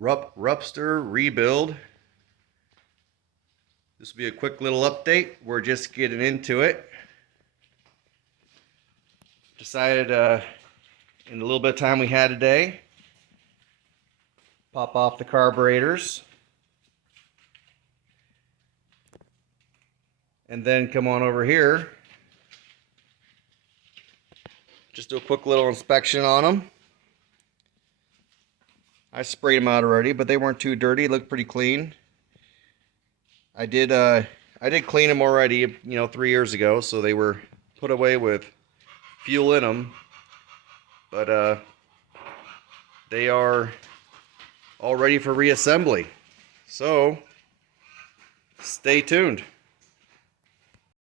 Ruppster rebuild. This will be a quick little update. We're just getting into it. Decided in a little bit of time we had today, pop off the carburetors and then come on over here. Just do a quick little inspection on them. I sprayed them out already, but they weren't too dirty. Looked pretty clean. I did clean them already, 3 years ago, so they were put away with fuel in them. But they are all ready for reassembly. So stay tuned.